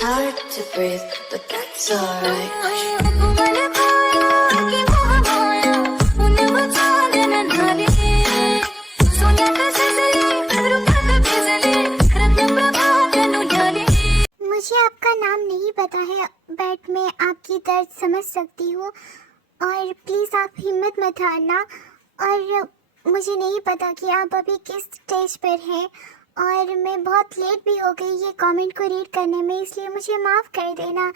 hard to breathe, but that's alright. मुझे आपका नाम नहीं पता है, बट मैं आपकी दर्द समझ सकती हूँ और प्लीज़ आप हिम्मत मत हारना। और मुझे नहीं पता कि आप अभी किस स्टेज पर हैं और मैं बहुत लेट भी हो गई ये कमेंट को रीड करने में, इसलिए मुझे माफ़ कर देना,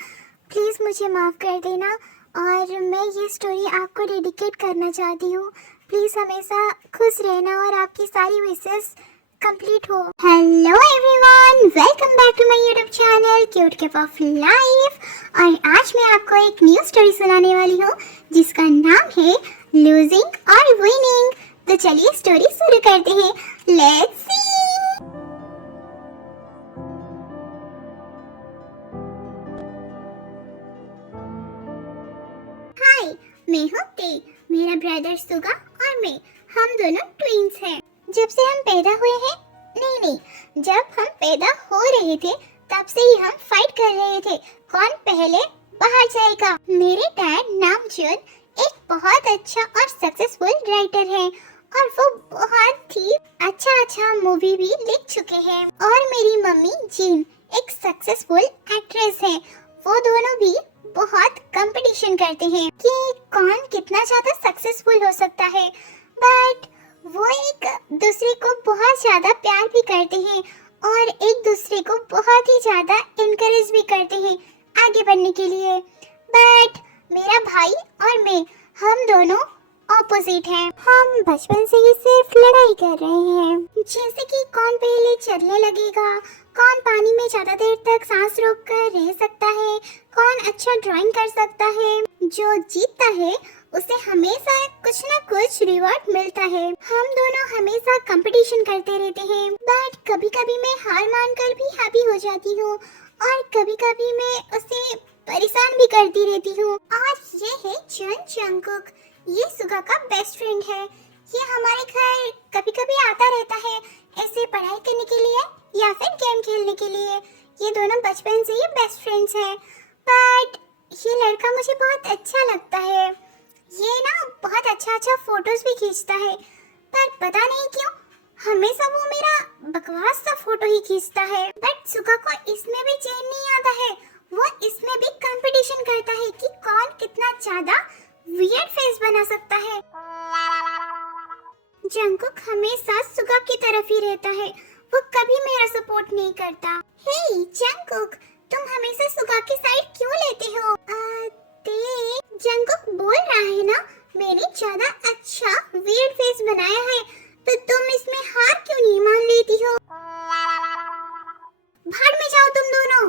प्लीज़ मुझे माफ़ कर देना। और मैं ये स्टोरी आपको डेडिकेट करना चाहती हूँ। प्लीज़ हमेशा खुश रहना और आपकी सारी विशेस कंप्लीट हो। Hello everyone, welcome back to my YouTube channel cute cap of life. और आज मैं आपको एक न्यू स्टोरी सुनाने वाली हूँ जिसका नाम है लूजिंग और विनिंग। तो चलिए स्टोरी शुरू करते हैं, लेट्स सी। हाय, मैं हूँ ते, मेरा ब्रदर सुगा और मैं, हम दोनों ट्विंस हैं। जब से हम पैदा हुए हैं, नहीं, जब हम पैदा हो रहे थे तब से ही हम फाइट कर रहे थे कौन पहले बाहर जाएगा। मेरे डैड नामचुन एक बहुत अच्छा और सक्सेसफुल राइटर है और वो बहुत ही अच्छा मूवी भी लिख चुके हैं। और मेरी मम्मी जीन एक सक्सेसफुल एक्ट्रेस है। वो दोनों भी बहुत कंपटीशन करते हैं कि कौन कितना ज्यादा सक्सेसफुल हो सकता है, बट वो एक दूसरे को बहुत ज्यादा प्यार भी करते हैं और एक दूसरे को बहुत ही ज्यादा इनकरेज भी करते हैं आगे बढ़ने के लिए। बट मेरा भाई और मैं, हम दोनों ऑपोजिट हैं। हम बचपन से ही सिर्फ लड़ाई कर रहे हैं, जैसे कि कौन पहले चलने लगेगा, कौन पानी में ज्यादा देर तक सांस रोककर रह सकता है, कौन अच्छा ड्राइंग कर सकता है। जो जीतता है उसे हमेशा कुछ ना कुछ रिवॉर्ड मिलता है। हम दोनों हमेशा कंपटीशन करते रहते हैं, बट कभी कभी मैं हार मानकर भी हैप्पी हो जाती हूँ और कभी कभी मैं उसे परेशान भी करती रहती हूँ। और ये है जंगकुक, ये सुगा का बेस्ट फ्रेंड है। ये हमारे घर कभी कभी आता रहता है ऐसे पढ़ाई करने के लिए या फिर गेम खेलने के लिए। ये दोनों बचपन से ही बेस्ट फ्रेंड्स हैं। बट ये लड़का मुझे बहुत अच्छा लगता है। ये ना बहुत अच्छा फोटोज भी खींचता है, पर पता नहीं क्यों हमेशा वो मेरा बकवास सा फोटो ही खींचता है। बट सुगा को इसमें भी चैन नहीं आता है, वो इसमें भी कंपटीशन करता है कि कौन कितना ज्यादा वियर्ड फेस बना सकता है। जंगकुक हमेशा सुगा की तरफ ही रहता है, वो कभी मेरा सपोर्ट नहीं करता। हे जंगकुक, तुम हमेशा सुगा की साइड क्यों लेते हो? जंगकुक बोल रहा है ना, मैंने ज्यादा अच्छा वियर्ड फेस बनाया है, तो तुम इसमें हार क्यों नहीं मान लेती हो? भाड़ में जाओ तुम दोनों।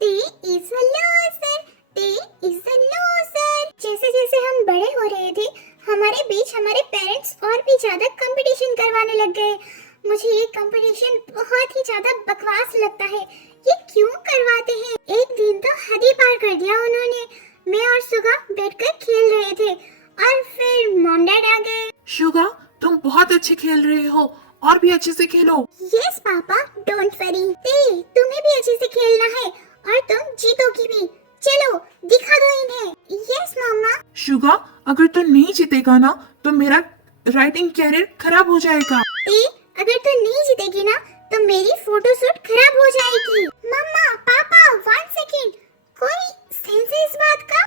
ते इज अ लूजर, ते इज अ लूजर। जैसे जैसे हम बड़े हो रहे थे, हमारे बीच हमारे पेरेंट्स और भी ज्यादा कंपटीशन करवाने लग गए। मुझे ये कंपटीशन बहुत ही ज्यादा बकवास लगता है। ये क्यों करवाते हैं? एक दिन तो हद ही पार कर दिया उन्होंने। मैं और सुगा बैठकर खेल रहे थे और फिर मॉम डैड आ गए। शुगा, तुम बहुत अच्छे खेल रहे हो, और भी अच्छे से खेलो। Yes papa, don't worry. तुम्हें भी अच्छे से खेलना है और तुम जीतोगी भी। चलो दिखा दो इन्हें। यस मम्मा। शुगा, अगर तू नहीं जीतेगा ना तो मेरा राइटिंग कैरियर खराब हो जाएगा। अगर तू नहीं जीतेगी ना तो मेरी फोटोशूट खराब हो जाएगी। मम्मा पापा 1 सेकंड, कोई सेंस है इस बात का?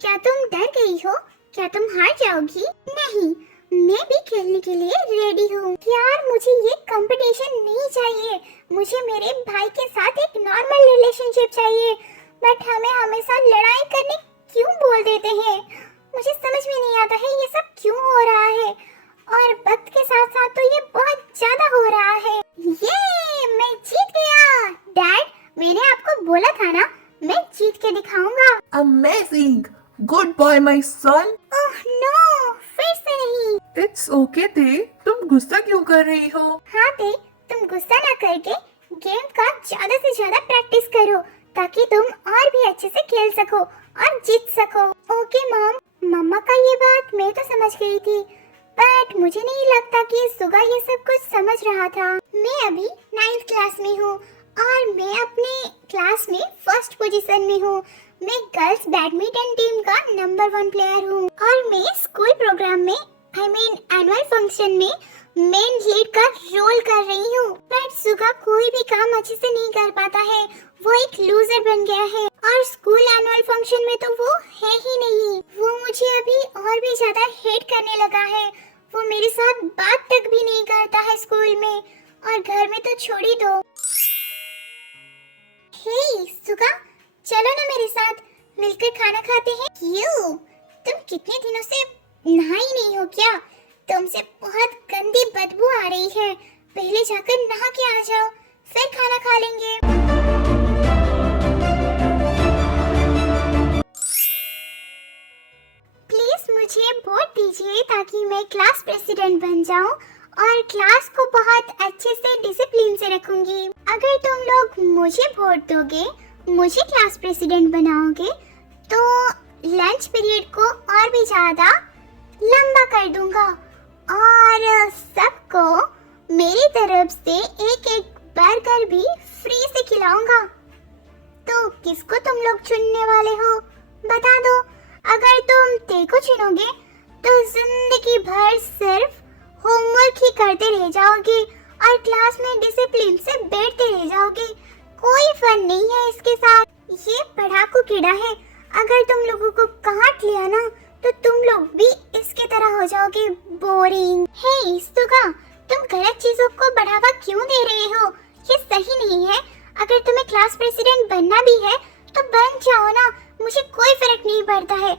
क्या तुम डर गई हो? क्या तुम हार जाओगी? नहीं, मैं भी खेलने के लिए रेडी हूँ। यार मुझे ये कंपटीशन नहीं चाहिए, मुझे मेरे भाई के साथ एक नॉर्मल रिलेशनशिप चाहिए। बट हमें हमेशा लड़ाई करने क्यों बोल देते हैं? मुझे समझ में नहीं आता है ये सब क्यों हो रहा है, और वक्त के साथ साथ तो ये बहुत ज्यादा हो रहा है। ये मैं जीत गया। डैड, मैंने आपको बोला था ना, मैं जीत के दिखाऊंगा। Amazing, good boy my son. Oh no, फिर से नहीं। इट्स ओके ते, तुम गुस्सा क्यों कर रही हो? हाँ ते, तुम गुस्सा ना करके गेम का ज्यादा से ज्यादा प्रैक्टिस करो ताकि तुम और भी अच्छे से खेल सको और जीत सको। Okay mom. मम्मा का ये बात मैं तो समझ गई थी, बट मुझे नहीं लगता कि सुगा ये सब कुछ समझ रहा था। मैं अभी 9th क्लास में हूँ और मैं अपने क्लास में फर्स्ट पोजीशन में हूँ। मैं गर्ल्स बैडमिंटन टीम का नंबर 1 प्लेयर हूँ और मैं स्कूल प्रोग्राम में एनुअल फंक्शन में मेन लीड का रोल कर रही हूँ। पर सुगा कोई भी काम अच्छे से नहीं कर पाता है, वो एक लूजर बन गया है और स्कूल एनुअल फंक्शन में तो वो है ही नहीं। वो मुझे अभी और भी ज्यादा हेट करने लगा है। वो मेरे साथ बात तक भी नहीं करता है स्कूल में, और घर में तो छोड़ ही दो। हे सुगा, चलो ना मेरे साथ मिलकर खाना खाते हैं। क्यों? तुम कितने दिनों से नहाई नहीं हो क्या? तुमसे बहुत गंदी बदबू आ रही है। पहले जाकर नहा के आ जाओ, फिर खाना खा लेंगे। प्लीज मुझे वोट दीजिए ताकि मैं क्लास प्रेसिडेंट बन जाऊं और क्लास को बहुत अच्छे से डिसिप्लिन से रखूंगी। अगर तुम लोग मुझे वोट दोगे, मुझे क्लास प्रेसिडेंट बनाओगे, तो लंच पीरियड को और भी ज्यादा लंबा कर दूंगा और सबको मेरी तरफ से एक बर्गर भी फ्री से खिलाऊंगा। तो किसको तुम लोग चुनने वाले हो, बता दो। अगर तुम ते को चुनोगे तो जिंदगी भर सिर्फ होमवर्क ही करते रह जाओगे और क्लास में डिसिप्लिन से बैठते रह जाओगे। कोई फन नहीं है इसके साथ। ये पढ़ाकू कीड़ा है। अगर तुम लोगों को काट लिया ना तो तुम लोग भी इसके तरह हो जाओगे, बोरिंग। हे सुगा, तुम गलत चीजों को बढ़ावा क्यों दे रहे हो? ये सही नहीं है। अगर तुम्हें क्लास प्रेसिडेंट बनना भी है तो बन जाओ ना, मुझे कोई फर्क नहीं पड़ता है।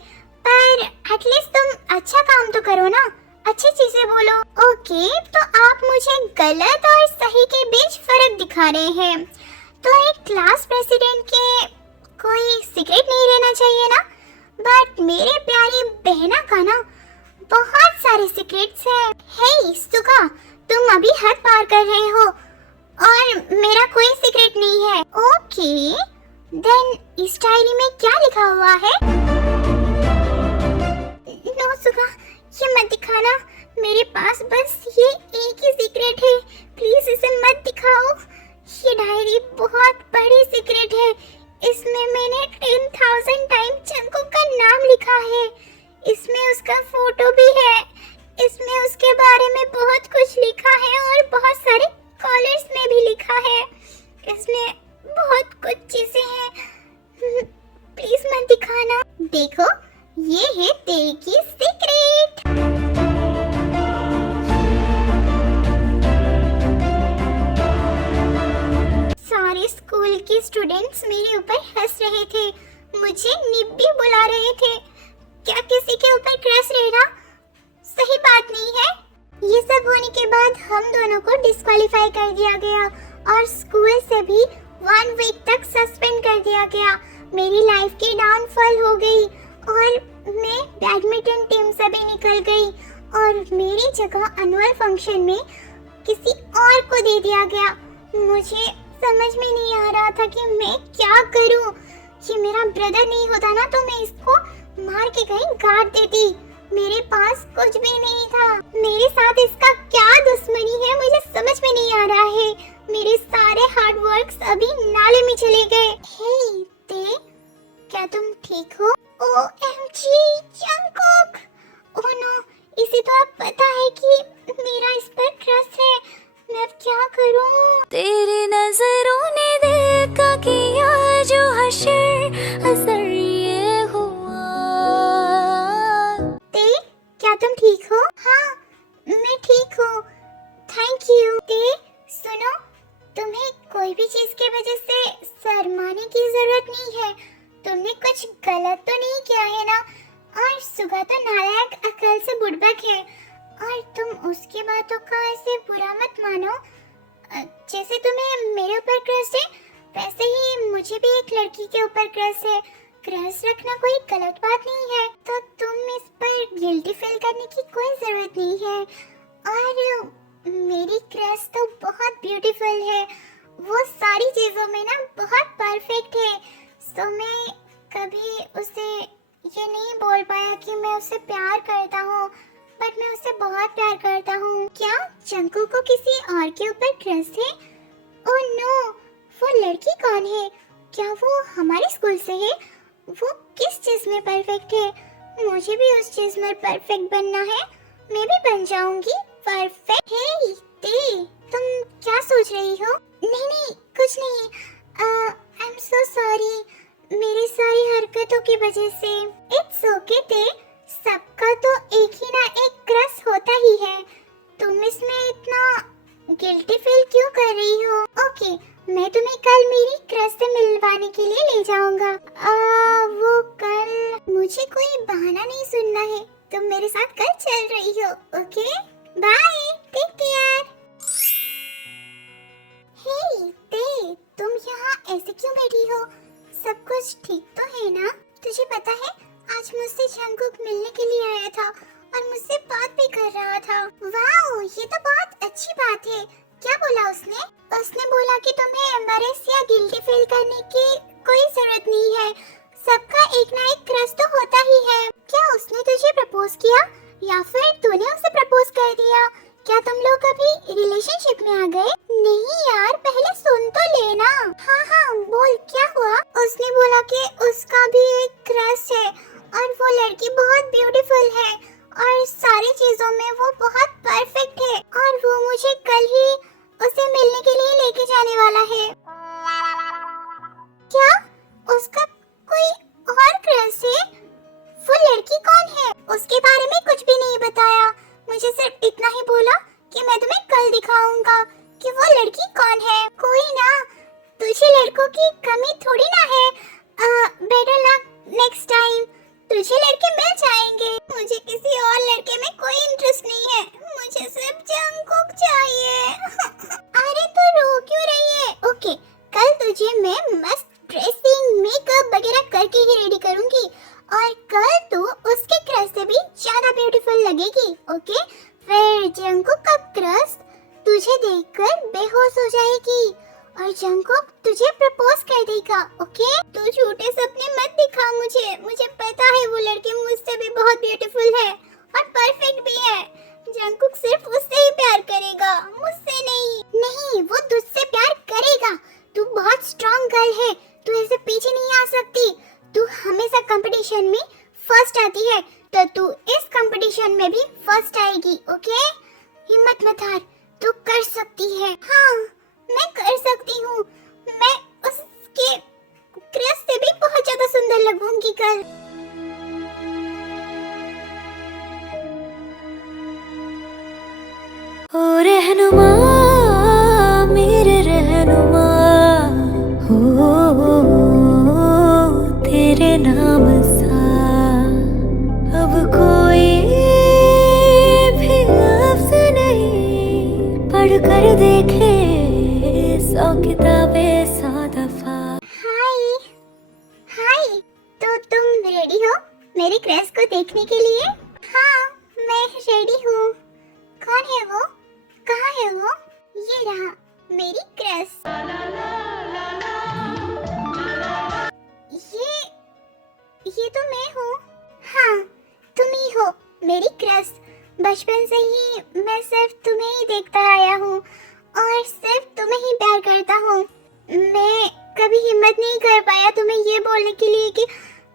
पर एटलीस्ट तुम अच्छा काम तो करो ना, अच्छी चीजें बोलो। ओके, तो आप मुझे गलत और सही के बीच फर्क दिखा रहे हैं। तो एक क्लास प्रेसिडेंट के कोई सीक्रेट नहीं रहना चाहिए ना? बट मेरे प्यारी बहना का ना बहुत सारे सीक्रेट्स हैं। हे सुगा, तुम अभी हद पार कर रहे हो और मेरा कोई सीक्रेट नहीं है। ओके, देन इस डायरी में क्या लिखा हुआ है? नो सुगा, ये मत दिखाना। मेरे पास बस ये एक ही सीक्रेट है। प्लीज इसे मत दिखाओ। ये डायरी बहुत बड़ी सीक्रेट है। इसमें मैंने 10,000 टाइम चंकू का नाम लिखा है। इसमें उसका फोटो भी है। इसमें उसके बारे में बहुत कुछ लिखा है और बहुत सारे कॉलर्स में भी लिखा है। इसमें बहुत कुछ चीजें हैं। प्लीज मत दिखाना। देखो, ये है तेरी की सीक्रेट। सारे स्कूल के स्टूडेंट्स मेरे ऊपर हंस रहे थे, मुझे निब्बी बुला रहे थे। क्या किसी के ऊपर क्रश रहना सही बात नहीं है? ये सब होने के बाद हम दोनों को डिस्क्वालीफाई कर दिया गया और स्कूल से भी 1 वीक तक सस्पेंड कर दिया गया। मेरी लाइफ की डाउनफॉल हो गई और मैं बैडमिंटन टीम से भी निकल गई और मेरी जगह एनुअल फंक्शन में किसी और को दे दिया गया। मुझे समझ में नहीं आ रहा था कि मैं क्या करूं। ये मेरा ब्रदर नहीं होता ना तो मैं इसको मार के कहीं गाड़ देती। मेरे पास कुछ भी नहीं था। मेरे साथ इसका क्या दुश्मनी है मुझे समझ में नहीं आ रहा है। मेरे सारे हार्ड वर्क्स अभी नाले में चले गए। हे ते, क्या तुम ठीक हो? OMG Jungkook! ओह नो, इसे तो अब पता है कि मेरा इस पर क्रश है। मैं अब क्या करूं? तेरी नजरों ने दिल का किया जो असर ये हुआ। ते, क्या तुम ठीक हो? हाँ, मैं ठीक हूँ। Thank you. ते, सुनो, तुम्हें कोई भी चीज की वजह से शर्माने की जरूरत नहीं है। तुमने कुछ गलत तो नहीं किया है ना? और सुगा तो नालायक अकल से बुड़बक है और तुम उसकी बातों का ऐसे बुरा मत मानो। जैसे तुम्हें मेरे ऊपर क्रश है वैसे ही मुझे भी एक लड़की के ऊपर क्रश है। क्रश रखना कोई गलत बात नहीं है, तो तुम इस पर गिल्टी फील करने की कोई जरूरत नहीं है। और मेरी क्रश तो बहुत ब्यूटीफुल है, वो सारी चीजों में ना बहुत परफेक्ट है। तो मैं कभी उसे ये नहीं बोल पाया कि मैं उसे प्यार करता हूँ, बट मैं उसे बहुत प्यार करता हूँ। क्या चंकू को किसी और के ऊपर क्रश है? ओह नो, वो लड़की कौन है? क्या वो हमारे स्कूल से है? वो किस चीज में परफेक्ट है? मुझे भी उस चीज में परफेक्ट बनना है। मैं भी बन जाऊंगी परफेक्ट। हे ते, तुम क्या सोच रही हो? नहीं नहीं, कुछ नहीं। आई एम सो सॉरी मेरी सारी हरकतों की वजह से। इट्स ओके ते, सबका तो एक ही ना एक क्रश होता ही है। तुम इसमें इतना गिल्टी फील क्यों कर रही हो? ओके, मैं तुम्हें कल मेरी क्रश से मिलवाने के लिए ले जाऊंगा। वो कल मुझे कोई बहाना नहीं सुनना है। तुम मेरे साथ कल चल रही हो, okay? Bye, take care. Hey Tae, तुम यहाँ ऐसे क्यों बैठी हो? सब कुछ ठीक तो है ना? तुझे पता है आज मुझसे जंगकुक मिलने के लिए आया था और मुझसे बात भी कर रहा था। वाओ, ये तो बहुत अच्छी बात है। क्या बोला उसने? उसने बोला कि तुम्हें एम्बैरेस या गिल्टी फील करने की कोई जरूरत नहीं है। सबका एक ना एक क्रश तो होता ही है। क्या उसने तुझे प्रपोज किया या फिर तूने उसे प्रपोज कर दिया? क्या तुम लोग अभी रिलेशनशिप में आ गए? नहीं यार, पहले सुन तो लेना। हाँ हाँ, बोल क्या हुआ? उसने बोला कि उसका भी एक क्रश है और वो लड़की बहुत ब्यूटीफुल है और सारी चीजों में वो बहुत परफेक्ट है और वो मुझे कल ही उसे मिलने के लिए लेके जाने वाला है। क्या उसका कोई और क्रश है? वो लड़की कौन है? उसके बारे में कुछ भी नहीं बताया। मुझे सिर्फ इतना ही बोला कि मैं तुम्हें कल दिखाऊंगा कि वो लड़की कौन है। कोई ना, तुझे लड़कों की कमी थोड़ी ना है। बेटर लक नेक्स्ट टाइम, तुझे लड़के मिल जाएंगे। मुझे किसी और लड़के में कोई इंटरेस्ट नहीं है। मुझे सिर्फ जंगकुक चाहिए। अरे तू रो क्यों रही है? ओके, कल तुझे मैं मस्त ड्रेसिंग मेकअप वगैरह करके ही रेडी करूंगी और कल तू उसके क्रश से भी ज्यादा ब्यूटीफुल लगेगी। ओके, फिर जंगकुक का क्रश तुझे देखकर बेहोश हो जाएगी और जंगकुक तुझे प्रपोज कर देगा। ओके, तू झूठे सपने मत दिखा मुझे पता है वो लड़की मुझसे भी बहुत ब्यूटीफुल है और परफेक्ट भी है। जंगकुक सिर्फ उससे ही प्यार करेगा, मुझसे नहीं। नहीं, वो तुझसे प्यार करेगा। तू बहुत स्ट्रांग गर्ल है, तू ऐसे पीछे नहीं आ सकती। तू हमेशा कंपटीशन में फर्स्ट आती है, तो तू इस कंपटीशन में भी फर्स्ट आएगी। ओके, हिम्मत मत हार, तू कर सकती है। हाँ, मैं कर सकती हूँ। मैं उसके क्रश से भी बहुत ज्यादा सुंदर लगूंगी कल। ओ रहनुमा, मेरे रहनुमा, हो तेरे नाम सा अब कोई भी लफ्ज नहीं पढ़ कर देखे 100 किताबें 100 दफा। हाय हाय, तो तुम रेडी हो मेरे क्रश को देखने के लिए? हाँ, मैं रेडी हूँ। कौन है वो? कहाँ है वो? ये रहा मेरी क्रश। ये तो मैं हूँ। हाँ, तुम ही हो मेरी क्रश। बचपन से ही मैं सिर्फ तुम्हें ही देखता आया हूँ और सिर्फ तुम्हें ही प्यार करता हूँ। मैं कभी हिम्मत नहीं कर पाया तुम्हें ये बोलने के लिए कि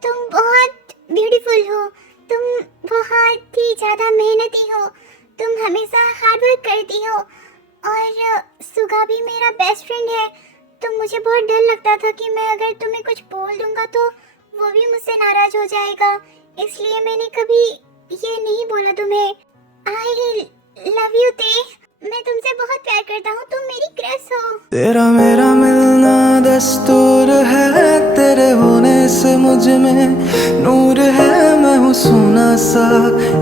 तुम बहुत ब्यूटीफुल हो, तुम बहुत ही ज्यादा मेहनती हो, तुम हमेशा हार्ड वर्क करती हो और सुगा भी मेरा बेस्ट फ्रेंड है। तो मुझे बहुत डर लगता था कि मैं अगर तुम्हें कुछ बोल दूंगा तो वो भी मुझसे नाराज हो जाएगा, इसलिए मैंने कभी ये नहीं बोला तुम्हें। आई लव यू ते, मैं तुमसे बहुत प्यार करता हूँ, तुम मेरी क्रश हो। तेरा मेरा मिलना दस्तूर है, तेरे होने से मुझ में नूर है। मैं हूँ सोना सा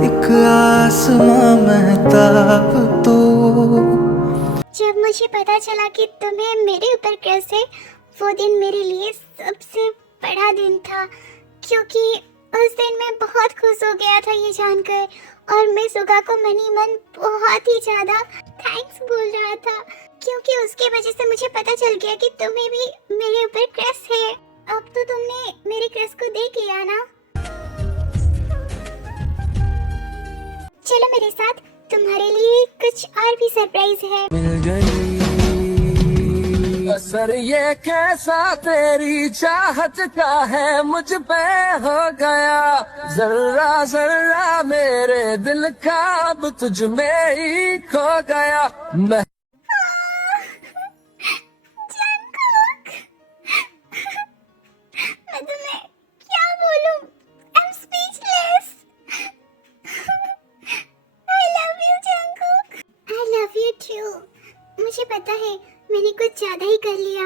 एक आसमां महताब तू। जब मुझे पता चला कि तुम्हें मेरे ऊपर क्रश है, वो दिन मेरे लिए सबसे बड़ा दिन था, क्योंकि उस दिन मैं बहुत खुश हो गया था ये जानकर और मैं सुगा को मनी मन बहुत ही ज्यादा थैंक्स बोल रहा था, क्योंकि उसके वजह से मुझे पता चल गया कि तुम्हें भी मेरे ऊपर क्रश है। अब तो तुमने मेरे क्रश को देख लिया ना। चलो मेरे साथ, तुम्हारे लिए कुछ और भी सरप्राइज है। मिल गई असर ये कैसा तेरी चाहत का है मुझ पे हो गया, जर्रा जर्रा मेरे दिल का अब तुझ में ही खो गया मैं। मैं तुम्हें क्या बोलूं? I'm speechless. I love you, Jungkook. I love you too. मुझे पता है मैंने कुछ ज्यादा ही कर लिया.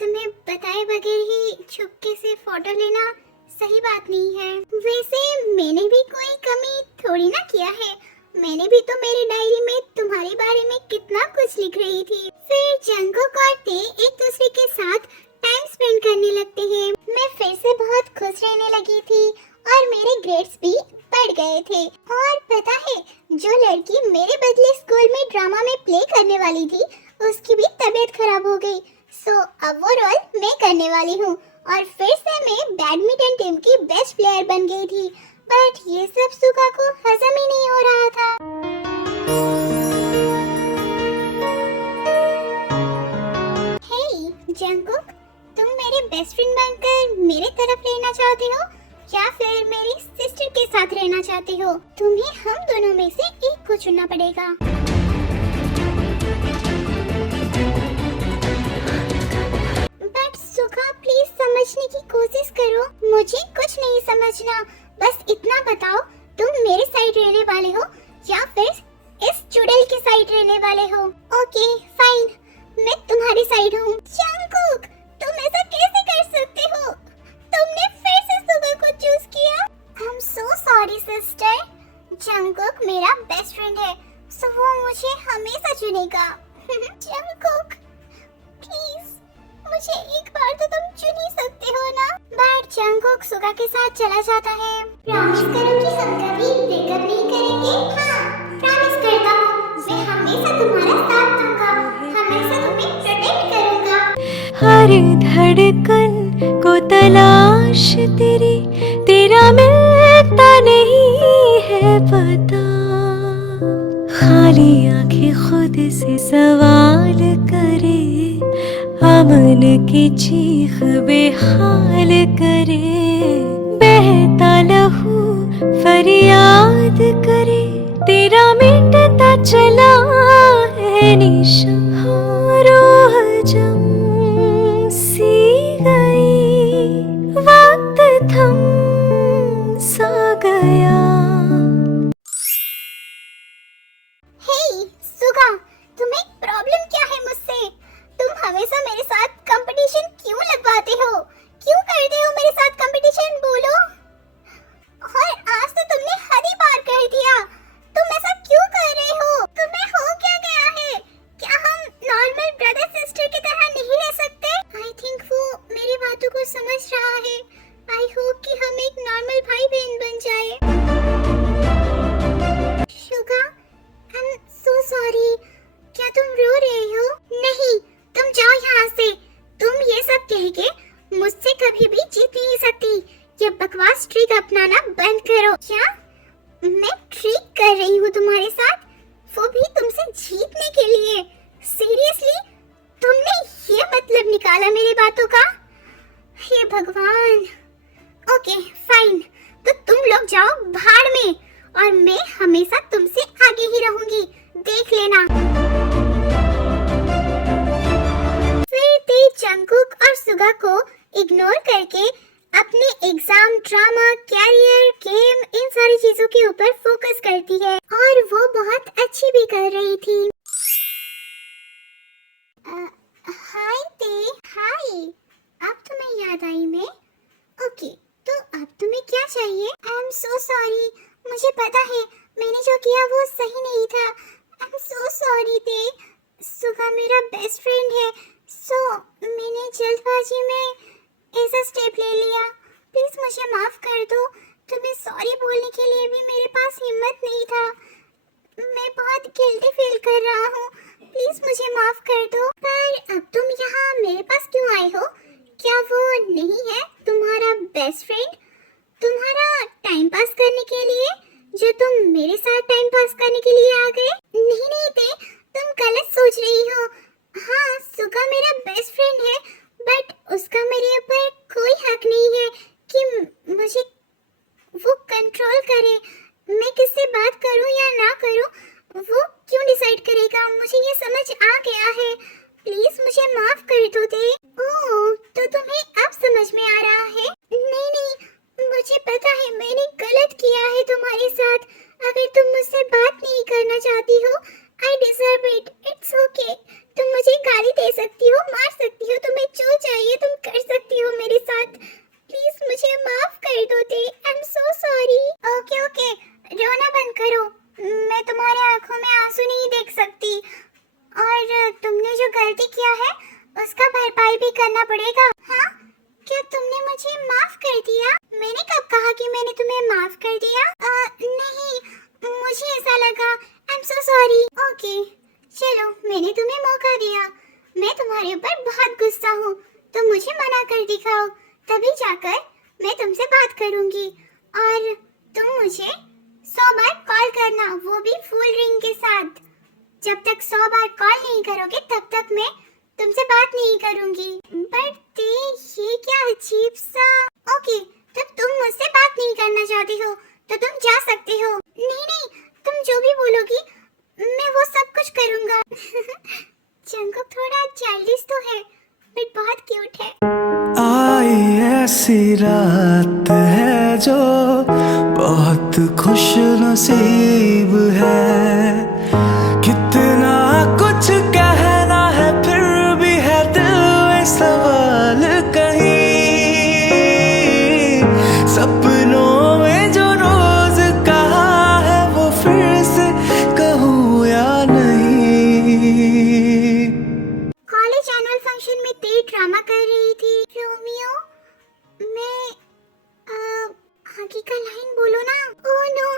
तुम्हें बताए बगैर ही चुपके से फोटो लेना सही बात नहीं है. वैसे मैंने भी कोई कमी थोड़ी ना किया है. मैंने भी तो मेरी डायरी में तुम्हारे बारे में कितना कुछ लिख रही थी. फिर जंगकुक और ते एक दूसरे के साथ टाइम स्पेंड करने लगते हैं. मैं फिर से बहुत खुश रहने लगी थी और मेरे ग्रेड्स भी बढ़ गए थे. और पता है जो लड़की मेरे बदले स्कूल में ड्रामा में प्ले करने वाली थी उसकी भी तबीयत खराब हो गई. सो अब वो रोल मैं करने वाली हूँ और फिर से मैं बैडमिंटन टीम की बेस्ट प्लेयर बन गई थी. बट ये सब सुगा को हजम ही नहीं हो रहा था. हे जंगकुक, तुम मेरे बेस्ट फ्रेंड बनकर मेरे तरफ रहना चाहते हो या फिर मेरी सिस्टर के साथ रहना चाहते हो? तुम्हें हम दोनों में से एक को चुनना पड़ेगा. बट सुगा प्लीज समझने की कोशिश करो. मुझे कुछ नहीं समझना. बस इतना बताओ तुम मेरे साइड रहने वाले हो या फिर इस चुड़ैल के साइड रहने वाले हो? ओके फाइन, मैं तुम्हारी साइड हूँ. जंगकुक, तुम ऐसा कैसे कर सकते हो? तुमने फिर से सुगा को चूज किया. आई am so sorry sister. Jungkook मेरा बेस्ट फ्रेंड है सो वो मुझे हमेशा चुनेगा. जंगकुक प्लीज, मुझे एक बार तो तुम चुन ही सकते हो ना. बट जंगकुक सुगा के साथ चला जाता है. प्रॉमिस करो कि हम कभी ब्रेकअप नहीं करेंगे. हाँ प्रॉमिस करता हूँ. मैं हमेशा तुम्हारा साथ दूंगा, हमेशा तुम्हें प्रोटेक्ट करूंगा. हर धड़कन को तलाश तेरी, तेरा मिलता नहीं है पता. खाली आंखें खुद से सवाल करे, अमन की चीख बेहाल करे. बहता लहू फरियाद करे, तेरा मिटता चला है निशान. रूह जम सी गई, वक्त थम सा गया. हे सुगा, तुम्हें प्रॉब्लम क्या है मुझसे? तुम हमेशा मेरे साथ कंपटीशन क्यों लगवाते हो? क्यों करते हो मेरे साथ कंपटीशन? बोलो. और आज तो तुमने हद ही पार कर दिया. तुम ऐसा क्यों कर रहे हो? तुम्हें हो क्या गया है? क्या हम नॉर्मल ब्रदर सिस्टर की तरह नहीं रह सकते? आई थिंक वो मेरी बातों को समझ रहा है. आई होप कि हम एक नॉर्मल भाई बहन बन जाए. Suga, I am so sorry. क्या तुम रो रहे हो? नहीं, तुम जाओ यहाँ से. तुम ये सब कह के मुझसे कभी भी जीत नहीं सकती. ये बकवास ट्रिक अपनाना बंद करो. क्या मैं ट्रिक कर रही हूँ तुम्हारे साथ, वो भी तुमसे जीतने के लिए? सीरियसली तुमने ये मतलब निकाला मेरी बातों का? हे भगवान. ओके फाइन, तो तुम लोग जाओ भाड़ में और मैं हमेशा तुमसे आगे ही रहूंगी. देख लेना. फिर ते जंगकुक और सुगा को इग्नोर करके अपने एग्जाम, ड्रामा, कैरियर, गेम, इन सारी चीजों के ऊपर फोकस करती है और वो बहुत अच्छी भी कर रही थी. हाय ते. हाय, अब तुम्हें याद आई मैं. ओके, तो अब तुम्हें क्या चाहिए? आई एम सो सॉरी. मुझे पता है मैंने जो किया वो सही नहीं था. आई एम सो सॉरी ते. सुगा मेरा बेस्ट फ्रेंड है सो मैंने जल्दबाजी में ऐसा स्टेप ले लिया. प्लीज मुझे माफ कर दो. तुम्हें सॉरी बोलने के लिए भी मेरे पास हिम्मत नहीं था. मैं बहुत गिल्टी फील कर रहा हूँ. प्लीज मुझे माफ कर दो. पर अब तुम यहाँ मेरे पास क्यों आए हो? क्या वो नहीं है तुम्हारा बेस्ट फ्रेंड? तुम्हारा टाइम पास करने के लिए, जो तुम मेरे साथ टाइम पास करने के लिए आ गए? नहीं नहीं ते, तुम गलत सोच रही हो. हाँ, सुगा मेरा बेस्ट फ्रेंड मैंने तुम्हें माफ कर दिया? नहीं, मुझे ऐसा लगा। आई एम सो सॉरी। ओके, चलो, मैंने तुम्हें मौका दिया। मैं तुम्हारे ऊपर बहुत गुस्सा हूँ, तो मुझे मना कर दिखाओ, तभी जाकर मैं तुमसे बात करूंगी। और तुम मुझे 100 बार कॉल करना, वो भी फुल रिंग के साथ। जब तक 100 बार कॉल नहीं करोगे तब तक मैं तुमसे बात नहीं करूंगी। बट ये क्या अजीब सा। ओके, तो तुम मुझसे बात नहीं करना चाहती हो तो तुम जा सकते हो। नहीं नहीं, तुम जो भी बोलोगी मैं वो सब कुछ करूंगा। जंगकुक थोड़ा चाइल्डिश तो है बट बहुत क्यूट है। आई ऐसी रात है जो बहुत खुश नसीब है, कितना कुछ कहना है फिर भी है दिल में सवाल कहीं, सपनों में जो रोज कहा है वो फिर से कहूँ या नहीं। कॉलेज एनुअल फंक्शन में ते ड्रामा कर रही थी। रोमियो, मैं आगे का लाइन बोलो ना। ओह नो,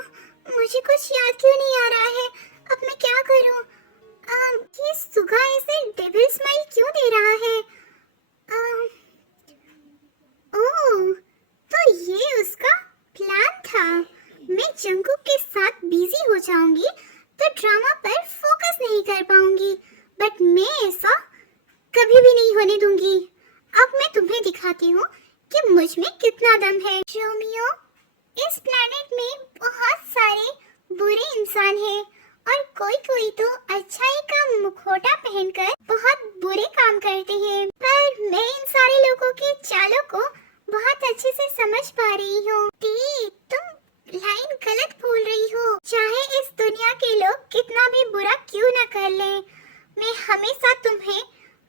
मुझे कुछ याद क्यों नहीं आ रहा है। अब मैं क्या करूं? ये सुगा ऐसे डेविल स्माइल क्यों दे रहा है? ओह, तो ये उसका प्लान था। मैं जंगकुक के साथ बिजी हो जाऊंगी तो ड्रामा पर फोकस नहीं कर पाऊंगी, बट मैं ऐसा कभी भी नहीं होने दूंगी। अब मैं तुम्हें दिखाती हूँ कि मुझ में कितना दम है। रोमियो, इस प्लेनेट में बहुत सारे बुरे इंसान हैं और कोई कोई तो अच्छाई का मुखौटा पहनकर बहुत बुरे काम करते हैं, पर मैं इन सारे लोगों के चालों को बहुत अच्छे से समझ पा रही हूँ। तुम लाइन गलत बोल रही हो। चाहे इस दुनिया के लोग कितना भी बुरा क्यों न कर लें, मैं हमेशा तुम्हें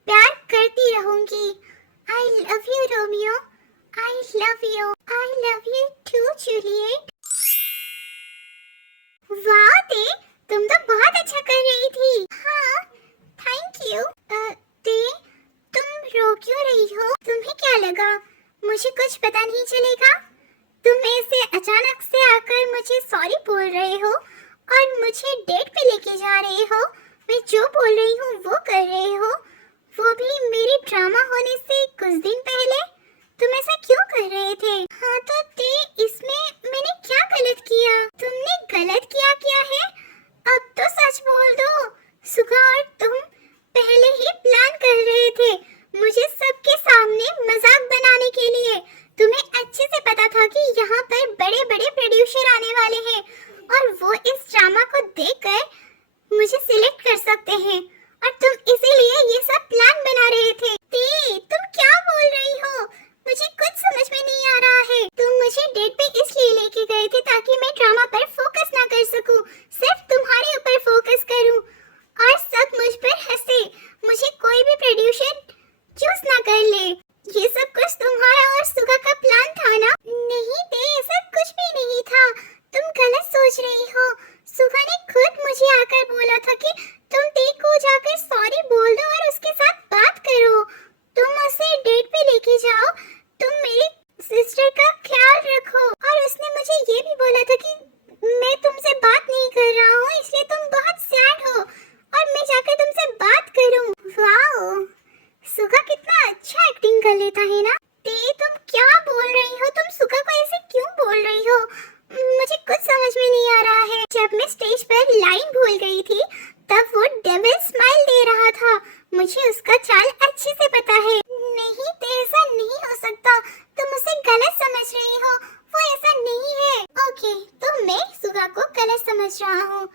प्यार करती रहूंगी। I love you, Romeo. I love you. I love you too, Juliet. वाह ते, तुम तो बहुत अच्छा कर रही थी। हाँ, थैंक यू। ते, तुम रो क्यों रही हो? तुम्हें क्या लगा मुझे कुछ पता नहीं चलेगा? तुम ऐसे अचानक से आकर मुझे सॉरी बोल रहे हो और मुझे डेट पे लेके जा रहे हो। मैं जो बोल रही हूँ वो कर रहे हो, वो भी मेरी ड्रामा होने से कुछ दिन पहले। तुम ऐसा क्यों कर रहे थे? हाँ तो ते, इसमें मैंने क्या गलत किया? तुमने गलत क्या है? अब तो सच बोल दो। सुगा और तुम पहले ही प्लान कर रहे थे मुझे सबके सामने मजाक बनाने के लिए। तुम्हें अच्छे से पता था कि यहाँ पर बड़े बड़े प्रोड्यूसर आने वाले हैं और वो इस ड्रामा को देखकर मुझे सिलेक्ट कर सकते हैं, और तुम इसीलिए ये सब प्लान बना रहे थे। ते, तुम क्या बोल रही हो? मुझे कुछ समझ में नहीं आ रहा है। तुम मुझे डेट पे इसलिए लेके गए थे ताकि मैं ड्रामा पर फोकस ना कर सकूं, सिर्फ तुम्हारे ऊपर फोकस करूं और सब मुझ पर हंसे, मुझे कोई भी प्रोड्यूसर चूज ना कर ले। ये सब कुछ तुम्हारा और सुगा का प्लान था ना? नहीं ते, ऐसा कुछ भी नहीं था। तुम गलत सोच रही हो। सुगा ने खुद मुझे आकर बोला था कि तुम ते को जाकर सॉरी बोल दो और उसके साथ बात करो। तुम उसे डेट पे लेके जाओ, तुम मेरी सिस्टर का ख्याल रखो। और उसने मुझे ये भी बोला था कि मैं तुमसे बात नहीं कर रहा हूँ इसलिए तुम बहुत सैड हो और मैं जाकर तुमसे बात करूँ। वाओ, सुगा कितना अच्छा एक्टिंग कर लेता है ना। ते, तुम क्या बोल रही हो? तुम सुगा को ऐसे क्यों बोल रही हो? मुझे कुछ समझ में नहीं आ रहा है। जब मैं स्टेज पर लाइन भूल गई थी तब वो डेविल स्माइल दे रहा था। मुझे उसका चाल अच्छे से पता है। नहीं ते, ऐसा नहीं हो सकता। तुम उसे गलत समझ रही हो, वो ऐसा नहीं है। ओके, तो मैं सुगा को गलत समझ रहा हूँ,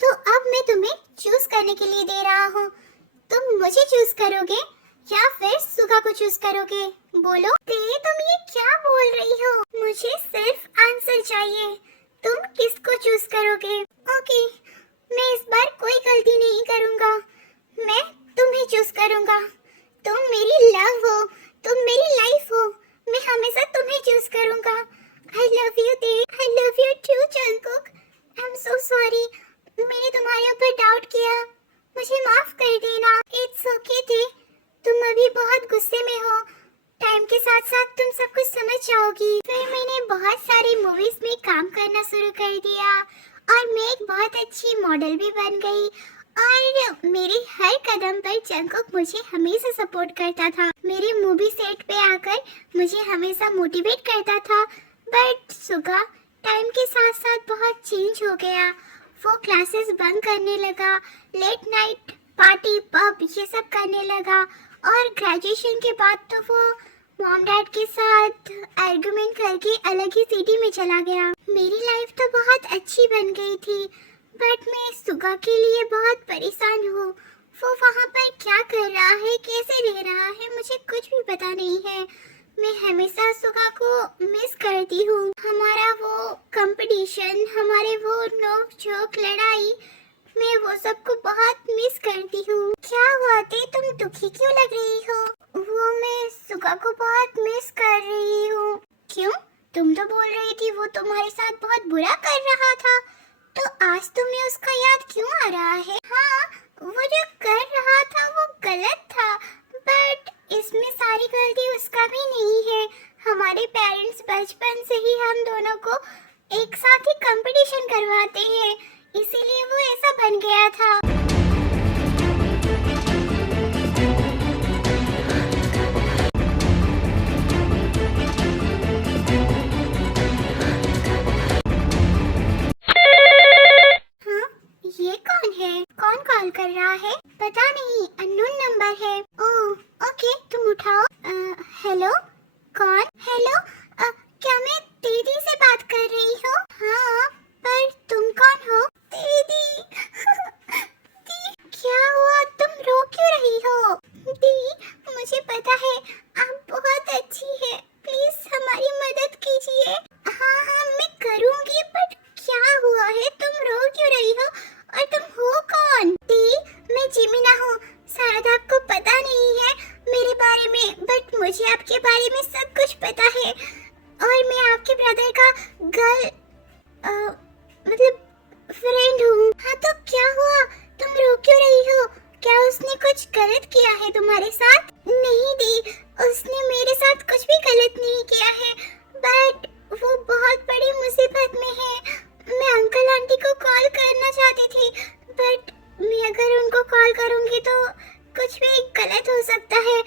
तो अब मैं तुम्हें चूज करने के लिए दे रहा हूँ। तुम मुझे चूज करोगे या फिर सुगा को चूज करोगे? बोलो। ते, तुम ये क्या बोल रही हो? मुझे सिर्फ आंसर चाहिए। तुम किसको चूज करोगे? ओके, मैं इस बार कोई गलती नहीं करूँगा। मैं तुम्हें चूज करूँगा। तुम मेरी लव हो, तुम मेरी लाइफ हो। मैं हमेशा तुम्हें चूज करूँगा। I love you ते, I love you too Jungkook. I'm so sorry, मैंने तुम्हारे ऊपर डाउट किया, मुझे माफ कर देना। It's okay ते, तुम अभी बहुत गुस्से में हो। टाइम के साथ साथ तुम तुम सब कुछ समझ जाओगी। फिर मैंने बहुत सारी मूवीज में काम करना शुरू कर दिया और मैं एक बहुत अच्छी मॉडल भी बन गई और मेरे हर कदम पर जंगकुक मुझे हमेशा सपोर्ट करता था। मेरे मूवी सेट पे आकर मुझे हमेशा मोटिवेट करता था। बट सुगा टाइम के साथ साथ बहुत चेंज हो गया। वो क्लासेस बंक करने लगा, लेट नाइट पार्टी पब ये सब करने लगा और ग्रेजुएशन के बाद तो वो मॉम डैड के साथ आर्गुमेंट करके अलग ही सिटी में चला गया। मेरी लाइफ तो बहुत अच्छी बन गई थी बट मैं सुगा के लिए बहुत परेशान हूँ। वो वहाँ पर क्या कर रहा है, कैसे रह रहा है, मुझे कुछ भी पता नहीं है। मैं हमेशा सुगा को मिस करती हूँ। हमारा वो कंपटीशन, हमारे वो नोक झोंक लड़ाई, मैं वो सबको बहुत मिस करती हूँ। क्या हुआ थी, तुम दुखी क्यों लग रही हो? वो मैं सुगा को बहुत मिस कर रही हूँ। क्यों? तुम तो बोल रही थी वो तुम्हारे साथ बहुत बुरा कर रहा था, तो आज तुम्हें उसका याद क्यों आ रहा है? हाँ, वो जो कर रहा था वो गलत था बट इसमें सारी गलती उसका भी नहीं है। हमारे पेरेंट्स बचपन से ही हम दोनों को एक साथ ही कंपटीशन करवाते हैं, इसीलिए वो ऐसा बन गया था। हाँ, ये कौन है? कौन कॉल कर रहा है? पता नहीं, अननोन नंबर है। ओह, ओके, तुम उठाओ। हेलो, कौन? हेलो, क्या मैं दीदी से बात कर रही हूँ? हाँ, पर तुम कौन हो? दीदी। दी, क्या हुआ? तुम रो क्यों रही हो? दी, मुझे पता है आप बहुत अच्छी है, प्लीज हमारी मदद कीजिए। हाँ हाँ मैं करूँगी, बट क्या हुआ है? तुम रो क्यों रही हो और तुम हो कौन? दी, मैं जिमिना हूँ। शायद आपको पता नहीं है मेरे बारे में, बट मुझे आपके बारे में सब कुछ पता है और मैं आपके ब्रदर का गर्ल मतलब फ्रेंड हूँ। हाँ तो क्या हुआ? तुम रो क्यों रही हो? क्या उसने कुछ गलत किया है तुम्हारे साथ? नहीं दी, उसने मेरे साथ कुछ भी गलत नहीं किया है बट वो बहुत बड़ी मुसीबत में है। मैं अंकल आंटी को कॉल करना चाहती थी बट मैं अगर उनको कॉल करूँगी तो कुछ भी गलत हो सकता है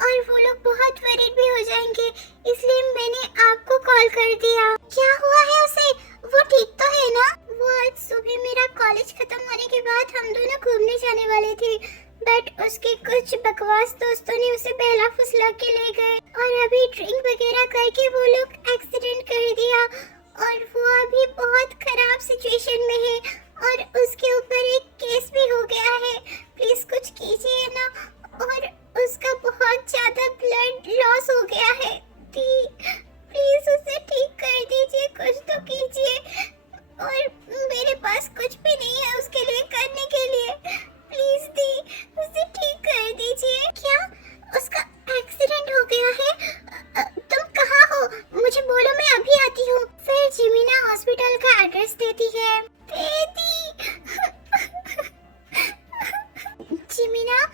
और वो लोग बहुत वरीड भी हो जाएंगे, इसलिए मैंने आपको कॉल कर दिया। क्या हुआ है उसे? वो ठीक तो है ना? वो आज सुबह मेरा कॉलेज खत्म होने के बाद हम दोनों घूमने जाने वाले थे बट उसके कुछ बकवास दोस्तों ने उसे बहला फुसला के ले गए और अभी ड्रिंक वगैरह करके वो लोग एक्सीडेंट कर दिया और वो अभी बहुत खराब सिचुएशन में है और उसके ऊपर एक केस भी हो गया है। प्लीज कुछ कीजिए ना, और उसका बहुत ज्यादा ब्लड लॉस हो गया है। प्लीज उसे ठीक कर दीजिए, कुछ तो कीजिए। और मेरे पास कुछ भी नहीं है उसके लिए करने के लिए। प्लीज दी, उसे ठीक कर दीजिए। क्या उसका एक्सीडेंट हो गया है? तुम कहाँ हो? मुझे बोलो, मैं अभी आती हूँ। फिर जिमिना हॉस्पिटल का एड्रेस देती है। दीदी जिमिना,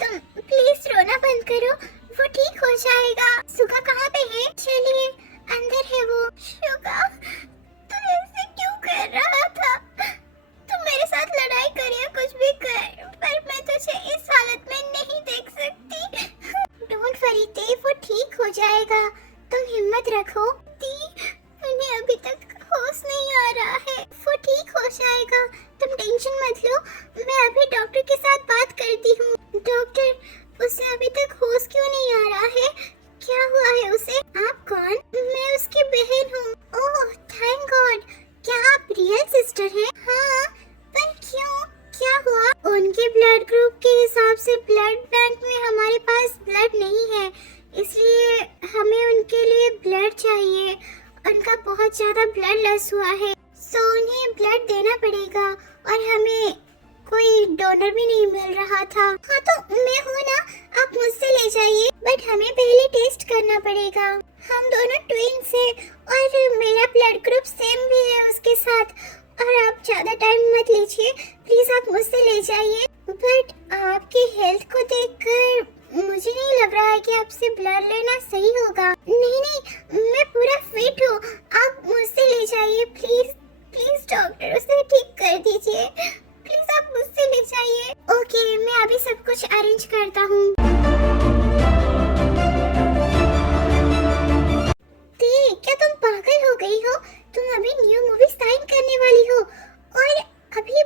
तुम प्लीज रोना बंद करो, वो ठीक हो जाएगा। सुगा कहाँ पे है? चलिए, अंदर है वो। सुगा, तू ऐसे क्यों कर रहा था? तू मेरे साथ लड़ाई कर या कुछ भी कर, पर मैं तुझे इस हालत में नहीं देख सकती। डोंट वरी दी, वो ठीक हो जाएगा, तुम हिम्मत रखो। दी, मुझे अभी तक होश नहीं आ रहा है, वो ठीक हो जाएगा, तुम टेंशन मत लो। मैं अभी डॉक्टर के साथ बात करती हूँ। डॉक्टर, उसे अभी तक होश क्यों नहीं आ रहा है? क्या हुआ है उसे? आप कौन? मैं उसकी बहन हूँ। ओह थैंक गॉड, क्या आप रियल सिस्टर हैं? हाँ, पर क्यों? क्या हुआ? उनके ब्लड ग्रुप के हिसाब से ब्लड बैंक में हमारे पास ब्लड नहीं है, इसलिए हमें उनके लिए ब्लड चाहिए। उनका बहुत ज्यादा ब्लड लॉस हुआ है, सो उन्हें ब्लड देना पड़ेगा और हमें कोई डोनर भी नहीं मिल रहा था। हाँ तो मैं हूँ ना, आप मुझसे ले जाइए, बट हमें पहले टेस्ट करना पड़ेगा। हम दोनों ट्विन्स हैं और मेरा ब्लड ग्रुप सेम भी है उसके साथ। और आप ज्यादा टाइम मत लीजिए, प्लीज आप मुझसे ले जाइए। बट आपकी हेल्थ को देखकर मुझे नहीं लग रहा है कि आपसे ब्लड लेना सही होगा। नहीं नहीं, मैं पूरा फिट हूँ, आप मुझसे ले जाइए प्लीज। प्लीज डॉक्टर, उसे ठीक कर दीजिए प्लीज, आप मुझसे ले जाइए। ओके, मैं अभी सब कुछ अरेंज करता हूँ। क्या तुम पागल हो गई हो? तुम अभी न्यू मूवी साइन करने वाली हो और अभी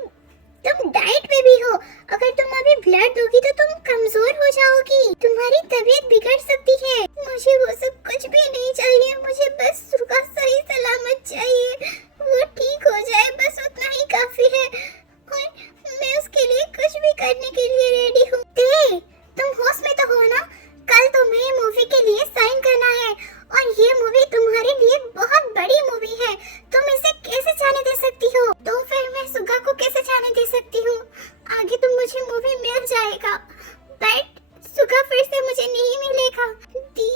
तुम डाइट पे भी हो। अगर तुम अभी ब्लड दोगी तो तुम कमजोर हो जाओगी, तुम्हारी तबीयत बिगड़ सकती है। मुझे वो सब कुछ भी नहीं चाहिए, मुझे बस सुगा सही सलामत चाहिए, वो ठीक हो जाए, बस उतना ही काफी है और मैं उसके लिए कुछ भी करने के लिए रेडी हूँ। तुम होश में तो हो ना? कल तुम्हें मूवी के लिए साइन करना है और ये मूवी तुम्हारे लिए बहुत बड़ी मूवी है, तुम इसे कैसे जाने दे सकती हो? तो फिर मैं सुगा को कैसे जाने दे सकती हूँ? आगे तो मुझे मूवी मिल जाएगा बट सुगा फिर से मुझे नहीं मिलेगा। दी,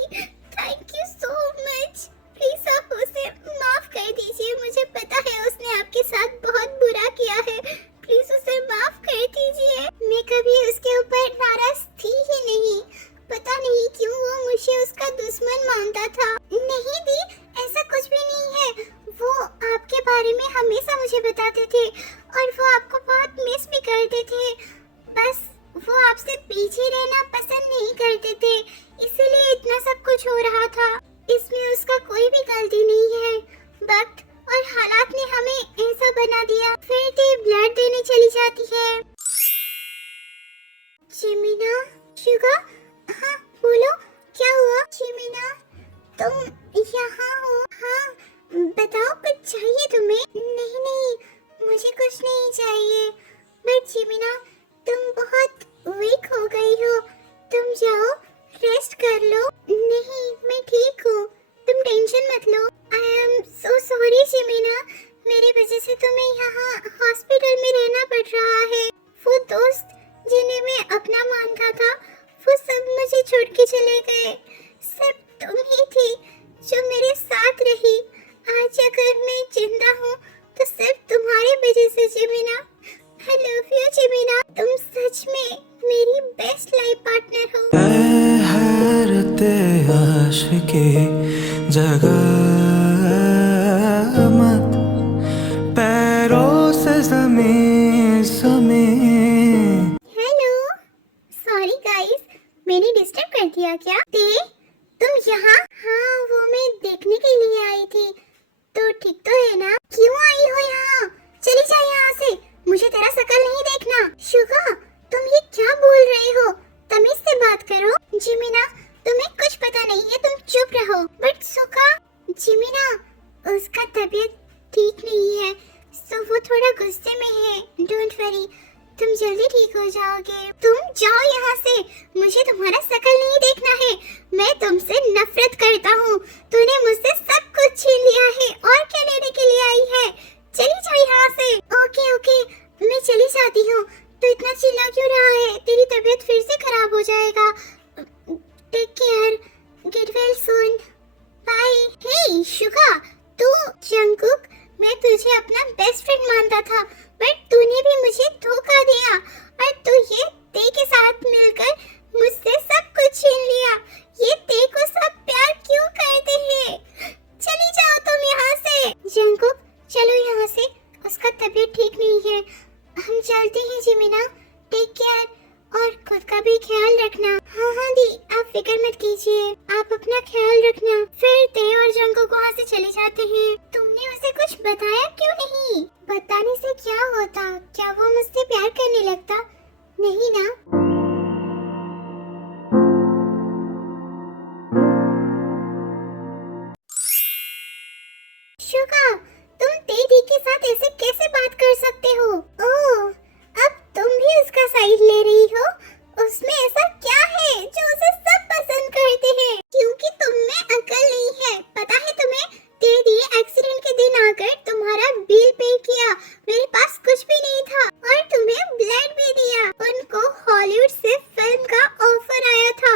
thank you so much, please आप उसे माफ कर दीजिए, मुझे पता है उसने आपके साथ बहुत बुरा किया है, प्लीज उसे माफ कर दीजिए। मैं कभी उसके ऊपर नाराज थी ही नहीं, पता नहीं क्यों वो मुझे उसका दुश्मन मानता था। नहीं दी, ऐसा कुछ भी नहीं है, वो आपके बारे में हमेशा मुझे बताते थे और वो आपको बहुत मिस भी करते थे, बस वो आपसे पीछे रहना पसंद नहीं करते थे, इसीलिए इतना सब कुछ हो रहा था। इसमें उसका कोई भी गलती नहीं है, वक्त और हालात ने हमें ऐसा बना दिया। फिर दी ब्लड देने चली जाती है। जिमिना, शुगा, हाँ बोलो, क्या हुआ? जिमिना, तुम यहाँ हो? हाँ बताओ, कुछ चाहिए तुम्हें? नहीं नहीं, मुझे कुछ नहीं चाहिए, बट जिमिना तुम बहुत वीक हो गई हो, तुम जाओ रेस्ट कर लो। नहीं, मैं ठीक हूँ, तुम टेंशन मत लो। आई एम सो सॉरी जिमिना, मेरी वजह से तुम्हें यहाँ हॉस्पिटल में रहना पड़ रहा है। वो दोस्त जिन्हें मैं अपना मानता था वो सब मुझे छोड़ के चले गए, सिर्फ तुम ही थी जो मेरे साथ रही। आज अगर मैं जिंदा हूँ तो सिर्फ तुम्हारी वजह से जिमिना। आई लव यू जिमिना, तुम सच में मेरी बेस्ट लाइफ पार्टनर हो। हैरते आशिकी जगह मत, पैरों से ज़मीं ज़मीं। हेलो, सॉरी गाइस, मैंने डिस्टर्ब कर दिया क्या? तुम यहाँ? हाँ, वो मैं देखने के लिए आई थी। तो ठीक तो है ना? क्यों आई हो यहाँ? चली जा यहाँ से, मुझे तेरा शकल नहीं देखना। शुगा, तुम ये क्या बोल रहे हो? तमीज से बात करो। जिमिना, तुम्हें कुछ पता नहीं है, तुम चुप रहो। बट सुगा, जिमिना, उसका तबीयत ठीक नहीं है, सो वो थोड़ा गुस्से में है। डोंट वरी, तुम जल्दी ठीक हो जाओगे। तुम जाओ यहाँ से, मुझे तुम्हारा शकल नहीं देखना है, मैं तुमसे नफरत करता हूँ। तूने मुझसे सब कुछ छीन लिया है और क्या लेने के लिए आई है? चली जाओ यहाँ से। ओके ओके, मैं चली जाती हूँ। तू इतना चिल्ला क्यों रहा है? तेरी तबीयत फिर से खराब हो जाएगा। Take care, get well soon, bye. Hey Suga, तू जंगकुक, मैं तुझे अपना बेस्ट फ्रेंड मानता था, बट तूने भी मुझे धोखा दिया और तू ये ते के साथ मिलकर मुझसे सब कुछ छीन लिया। ये ते को सब प्यार क्यों करते हैं? चली जाओ तुम यहाँ से। जंगकुक, चलो यहाँ से, उसका तबीयत ठीक नहीं है, हम चलते हैं जिमिना। टेक केयर और खुद का भी ख्याल रखना। हाँ हाँ दी, आप फिक्र मत कीजिए, आप अपना ख्याल रखना। फिर ते और जंगकुक वहाँ से चले जाते हैं। तुमने उसे कुछ बताया क्यों नहीं? बताने से क्या होता? क्या वो मुझसे प्यार करने लगता? नहीं ना? शुगा, तुम तेदी के साथ ऐसे कैसे बात कर सकते हो? ओह, अब तुम भी उसका साइड ले रही हो? उसमें ऐसा क्या है जो उसे सब पसंद करते हैं? क्योंकि तुम में अकल नहीं है, पता है तुम्हें? तेदी एक्सीडेंट के दिन आकर तुम्हारा बिल पे किया, मेरे पास कुछ भी नहीं था, और तुम्हें ब्लड भी दिया। उनको हॉलीवुड से फिल्म का ऑफर आया था,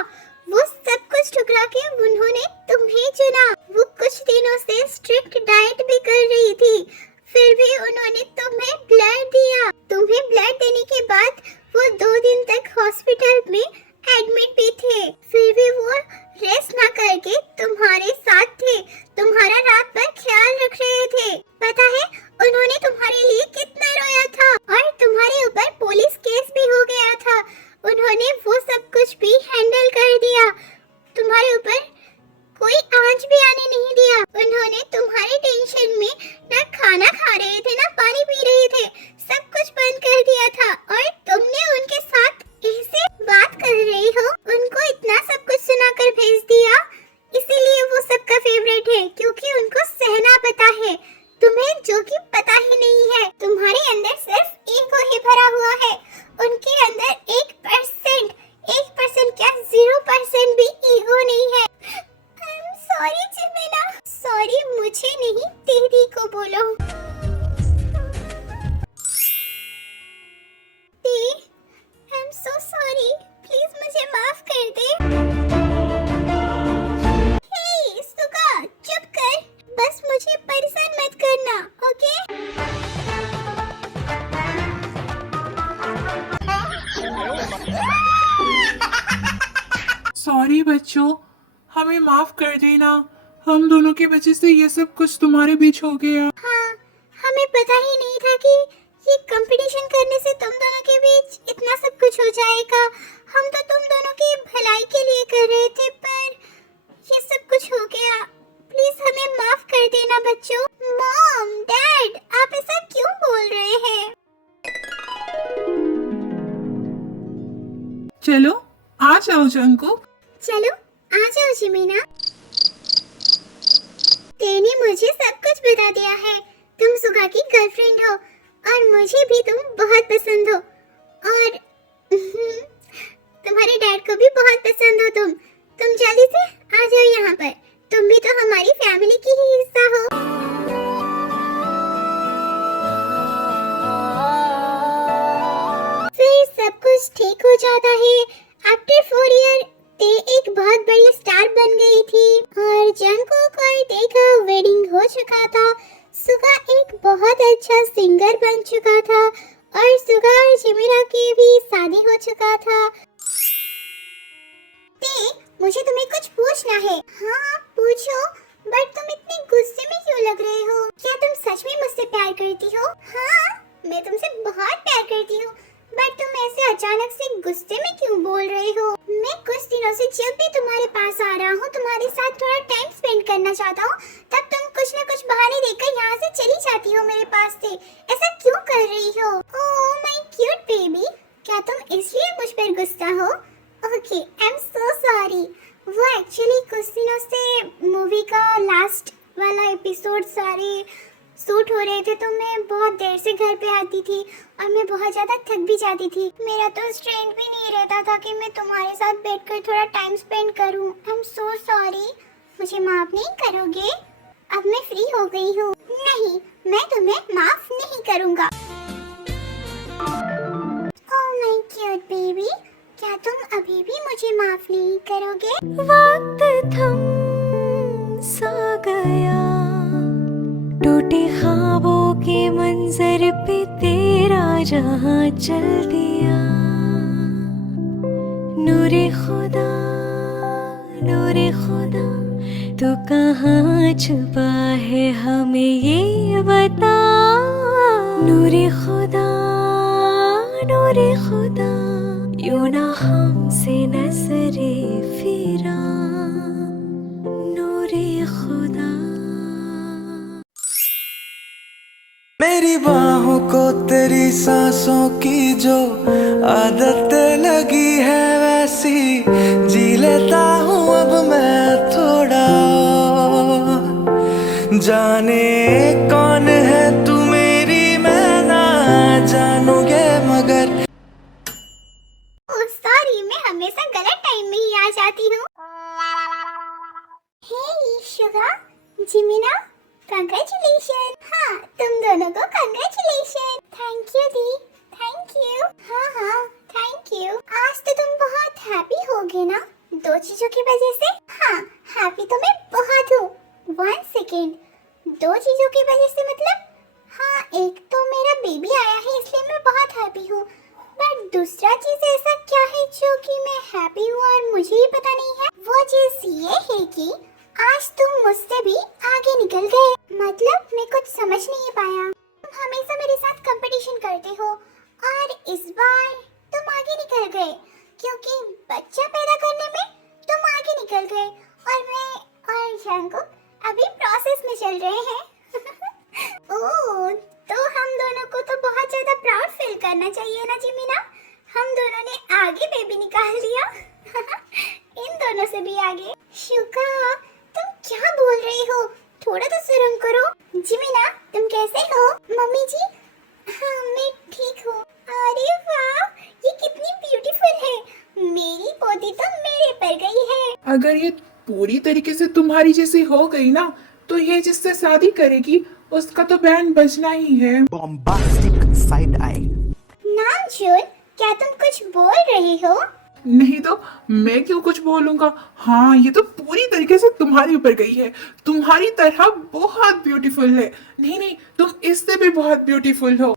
वो सब कुछ ठुकरा के उन्होंने तुम्हें चुना। वो कुछ दिनों से स्ट्रिक्ट डाइट भी कर रही थी, फिर भी उन्होंने तुम्हें ब्लड दिया। तुम्हें ब्लड देने के बाद वो 2 दिन तक हॉस्पिटल में एडमिट भी थे। तुम्हारा रात भर ख्याल रख रहे थे। पता है उन्होंने तुम्हारे लिए कितना रोया था और तुम्हारे ऊपर पुलिस केस भी हो गया था। उन्होंने वो सब कुछ भी हैंडल कर दिया। तुम्हारे ऊपर कोई आंच भी आने नहीं दिया। उन्होंने तुम्हारे टेंशन में ना खाना खा रहे थे ना पानी पी रहे थे, सब कुछ बंद कर दिया था। और तुमने उनके साथ ऐसे बात कर रही हो, उनको इतना सब कुछ सुनाकर भेज दिया। इसीलिए वो सबका फेवरेट है, क्योंकि उनको सहना पता है, तुम्हें जो कि पता ही नहीं है। तुम्हारे अंदर सिर्फ ईगो ही भरा हुआ है। उनके अंदर 1% क्या 0% भी ईगो नहीं है। सॉरी जिमिना, सॉरी मुझे नहीं दीदी को बोलो। दी, I am so sorry, please मुझे माफ कर दे। हे सुगा, चुप कर, बस मुझे परेशान मत करना, ओके? सॉरी बच्चों, हमें माफ कर देना। हम दोनों की वजह से ये सब कुछ तुम्हारे बीच हो गया। हाँ, हमें पता ही नहीं था कि ये कंपटीशन करने से तुम दोनों के बीच इतना सब कुछ हो जाएगा। हम तो तुम दोनों की भलाई के लिए कर रहे थे, पर ये सब कुछ हो गया। प्लीज हमें माफ कर देना बच्चों। मॉम, डैड, आप ऐसा क्यों बोल रहे हैं? चलो आ जाओ जंकुक। चलो आ जाओ जिमिना। तेने मुझे सब कुछ बता दिया है। तुम सुगा की गर्लफ्रेंड हो और मुझे भी तुम बहुत पसंद हो, और तुम्हारे डैड को भी बहुत पसंद हो तुम जल्दी से आ जाओ यहाँ पर। तुम भी तो हमारी फैमिली की ही हिस्सा हो। फिर सब कुछ ठीक हो जाता है। आफ्टर 4 ईयर ते एक बहुत बड़ी स्टार बन गई थी और जंकुक और ते का वेडिंग हो चुका था। सुगा एक बहुत अच्छा सिंगर बन चुका था और सुगा और जिमिना की भी शादी हो चुका था। ते, मुझे तुम्हें कुछ पूछना है। हाँ पूछो, बट तुम इतने गुस्से में क्यों लग रहे हो? क्या तुम सच में मुझसे प्यार करती हो? हाँ, मैं तुमसे बहुत प्यार करती हूँ, बट तुम ऐसे अचानक से गुस्से में क्यों बोल रहे हो? मैं कुछ दिनों से जब भी तुम्हारे पास आ रहा हूँ, तुम्हारे साथ थोड़ा टाइम स्पेंड करना चाहता हूँ, तब तुम कुछ न कुछ बहाने देकर यहाँ से चली जाती हो मेरे पास से। ऐसा क्यों कर रही हो? ओह माय क्यूट बेबी, क्या तुम इसलिए मुझ पर गुस्सा हो? Okay, I am so sorry. वो एक्चुअली कुछ दिनों से मूवी का लास्ट वाला एपिसोड सारे शूट हो रहे थे, तो मैं बहुत देर से घर पे आती थी और मैं बहुत ज़्यादा थक भी जाती थी। मेरा तो स्ट्रेंथ भी नहीं रहता था कि मैं तुम्हारे साथ बैठकर थोड़ा टाइम स्पेंड करूं। आई एम सो सॉरी, मुझे माफ़ नहीं करोगे? अब मैं फ्री हो गई हूँ। नहीं, मैं तुम्हें माफ़ नहीं करूँगा। ओह माय क्यूट बेबी, क्या तुम अभी भी मुझे माफ़ नहीं करोगे? वक्त थम सा गया, टूटे ख्वाबों के मंजर पे तेरा जहां चल दिया। नूरे खुदा तू कहाँ छुपा है, हमें ये बता। नूरे खुदा यूं ना हमसे नजरे फिरा। नूरे खुदा। मेरी बाहों को तेरी सांसों की जो आदत लगी है, वैसी जी लेता हूँ अब मैं थोड़ा। जाने कौन है तू मेरी, मैं ना जानूंगे मगर। ओह सॉरी, मैं हमेशा गलत टाइम में ही आ जाती हूँ। हे शुगा, जिमिना, कंग्रेचुलेशन। हाँ, तुम दोनों को congratulation. Thank you the, thank you. हाँ, थैंक यू। आज तो तुम बहुत हैप्पी होगे ना, 2 चीजों की वजह से? हाँ, हैप्पी तो मैं बहुत हूँ। 1 सेकेंड, 2 चीजों की वजह से मतलब? हाँ, एक तो मेरा बेबी आया है इसलिए मैं बहुत हैप्पी हूँ, बट दूसरा चीज ऐसा क्या है जो कि मैं हैप्पी हूँ और मुझे ही पता नहीं है? वो चीज ये है कि आज तुम मुझसे भी आगे निकल गए। मतलब मैं कुछ समझ नहीं पाया। तुम हमेशा मेरे साथ कंपटीशन करते हो और इस बार तुम आगे निकल गए क्योंकि बच्चा पैदा करने में तुम आगे निकल गए और मैं और जंगकुक अभी प्रोसेस में चल रहे हैं। ओह, तो हम दोनों को तो बहुत ज्यादा प्राउड फील करना चाहिए ना जिमिना। हम दोनों ने आगे बेबी निकाल दिया। इन दोनों से भी आगे। शुका, तुम क्या बोल रही हो? थोड़ा तो शर्म करो। जिमिना, तुम कैसे हो? मम्मी जी, हाँ मैं ठीक हूँ। अरे वाह, ये कितनी ब्यूटीफुल है। मेरी पोती तो मेरे पर गई है। अगर ये पूरी तरीके से तुम्हारी जैसी हो गई ना, तो ये जिससे शादी करेगी उसका तो बैंड बजना ही है। bombastic side eye. नामचून, क्या तुम कुछ बोल रही हो? नहीं तो मैं क्यों कुछ बोलूंगा। हाँ, ये तो पूरी तरीके से तुम्हारे ऊपर गई है। तुम्हारी तरह बहुत ब्यूटीफुल है। नहीं नहीं, तुम इससे भी बहुत ब्यूटीफुल हो।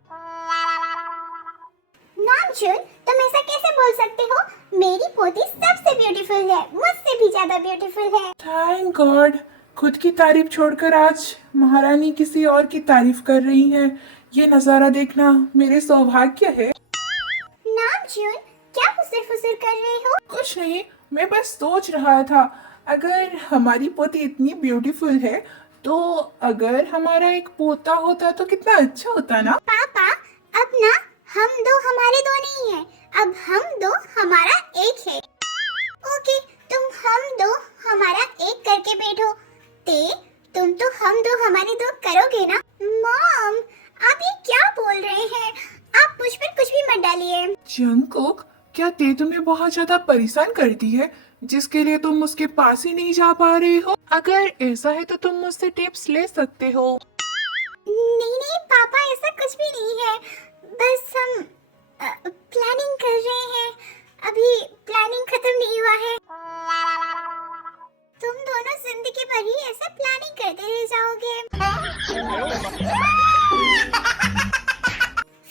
नामचून, तुम ऐसा कैसे बोल सकते हो? मेरी पोती सबसे ब्यूटीफुल है, मुझसे भी ज्यादा ब्यूटीफुल है। थैंक गॉड, खुद की तारीफ छोड़कर आज महारानी किसी और की तारीफ कर रही है। ये नजारा देखना मेरे सौभाग्य है। नामचून, क्या फुसर कर रहे हो? कुछ नहीं, मैं बस सोच रहा था, अगर हमारी पोती इतनी ब्यूटीफुल है तो अगर हमारा एक पोता होता तो कितना अच्छा होता ना। पापा, अब ना हम दो हमारे दो नहीं है, अब हम दो हमारा एक है। ओके, तुम हम दो हमारा एक करके बैठो। तुम तो हम दो हमारे दो करोगे ना? मॉम, आप ये क्या बोल रहे हैं? आप मुझ पर कुछ भी मत डालिए। जंगकुक, क्या ते तुम्हें बहुत ज्यादा परेशान करती है जिसके लिए तुम उसके पास ही नहीं जा पा रहे हो? अगर ऐसा है तो तुम मुझसे टिप्स ले सकते हो। नहीं नहीं पापा, ऐसा कुछ भी नहीं है। बस हम प्लानिंग कर रहे हैं। अभी प्लानिंग खत्म नहीं हुआ है। तुम दोनों जिंदगी भर ही ऐसे प्लानिंग करते रह जाओगे।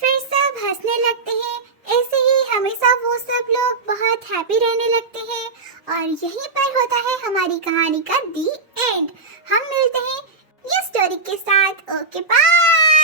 फिर सब हंसने लगते हैं। ऐसे ही हमेशा वो सब लोग बहुत हैप्पी रहने लगते हैं और यहीं पर होता है हमारी कहानी का दी एंड। हम मिलते हैं ये स्टोरी के साथ। Okay bye.